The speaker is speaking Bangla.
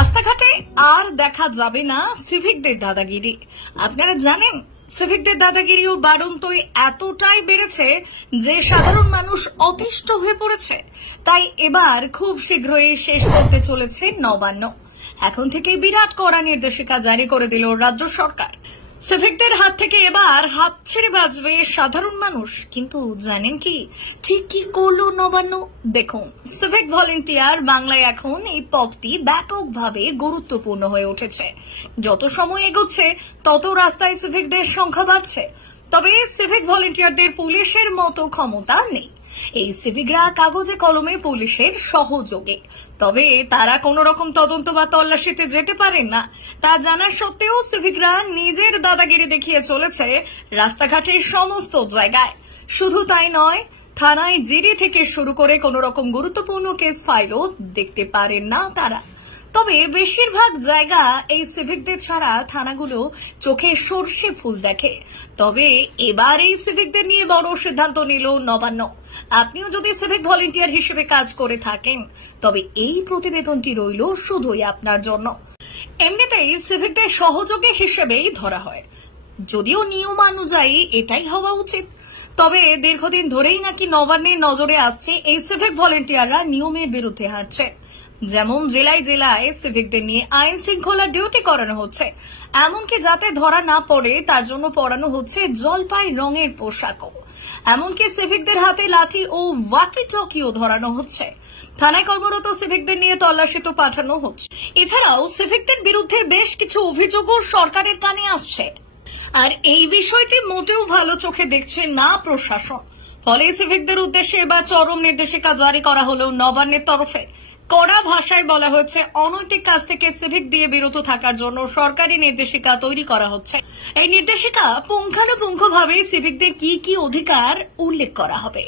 রাস্তাঘাটে আর দেখা যাবে না সিভিকদের দাদাগিরি। আপনারা জানেন সিভিকদের দাদাগিরি ও বাড়ন্তই এতটাই বেড়েছে যে সাধারণ মানুষ অতিষ্ঠ হয়ে পড়েছে। তাই এবার খুব শীঘ্রই শেষ করতে চলেছে নবান্ন। এখন থেকে বিরাট কড়া নির্দেশিকা জারি করে দিল রাজ্য সরকার। সিভিকদের হাত থেকে এবার হাত ছেড়ে বাঁচবে সাধারণ মানুষ। কিন্তু জানেন কি ঠিক কি করলো নবান্ন? দেখুন, সিভিক ভলেন্টিয়ার বাংলায় এখন এই পদটি ব্যাপকভাবে গুরুত্বপূর্ণ হয়ে উঠেছে। যত সময় এগোচ্ছে তত রাস্তায় সিভিকদের সংখ্যা বাড়ছে। তবে সিভিক ভলেন্টিয়ারদের পুলিশের মতো ক্ষমতা নেই। এই সিভিকরা কাগজে কলমে পুলিশের সহযোগে, তবে তারা কোন রকম তদন্ত বা তল্লাশিতে যেতে পারেন না। তা জানা সত্ত্বেও সিভিকরা নিজের দাদাগিরি দেখিয়ে চলেছে রাস্তাঘাটের সমস্ত জায়গায়। শুধু তাই নয়, থানায় জিডি থেকে শুরু করে কোন রকম গুরুত্বপূর্ণ কেস ফাইলও দেখতে পারেন না তারা। তবে বেশিরভাগ জায়গা এই সিভিকদের ছাড়া থানাগুলো চোখে সর্ষে ফুল দেখে। তবে এবার এই সিভিকদের নিয়ে বড় সিদ্ধান্ত নিল নবান্ন। আপনিও যদি সিভিক ভলেন্টিয়ার হিসেবে কাজ করে থাকেন তবে এই প্রতিবেদনটি রইল শুধুই আপনার জন্য। এমনিতেই সিভিকদের সহযোগী হিসেবেই ধরা হয়, যদিও নিয়মানুযায়ী এটাই হওয়া উচিত। তবে দীর্ঘদিন ধরেই নাকি নবান্নের নজরে আসছে এই সিভিক ভলেন্টিয়াররা নিয়মের বিরুদ্ধে হাঁটছে। যেমন জেলায় জেলায় সিভিকদের নিয়ে আইন শৃঙ্খলা ডিউটি করানো হচ্ছে, এমনকি যাতে ধরা না পড়ে তার জন্য পরানো হচ্ছে জলপাই রঙের পোশাকও। এমনকি সিভিকদের হাতে লাঠি ও ওয়াকি টকিও ধরানো হচ্ছে। থানায় কর্মরত সিভিকদের নিয়ে তল্লাশি তো পাঠানো হচ্ছে। এছাড়াও সিভিকদের বিরুদ্ধে বেশ কিছু অভিযোগও সরকারের কানে আসছে। আর এই বিষয়টি মোটেও ভালো চোখে দেখছে না প্রশাসন। ফলে সিভিকদের উদ্দেশ্যে এবার চরম নির্দেশিকা জারি করা হলো নবান্নের তরফে। কড়া ভাষায় বলা হয়েছে অনৈতিক কাজ থেকে সিভিক দিয়ে বিরত থাকার জন্য সরকারি নির্দেশিকা তৈরি করা হচ্ছে। এই নির্দেশিকা পুঙ্খানুপুঙ্খভাবে সিভিকদের কি কি অধিকার উল্লেখ করা হবে।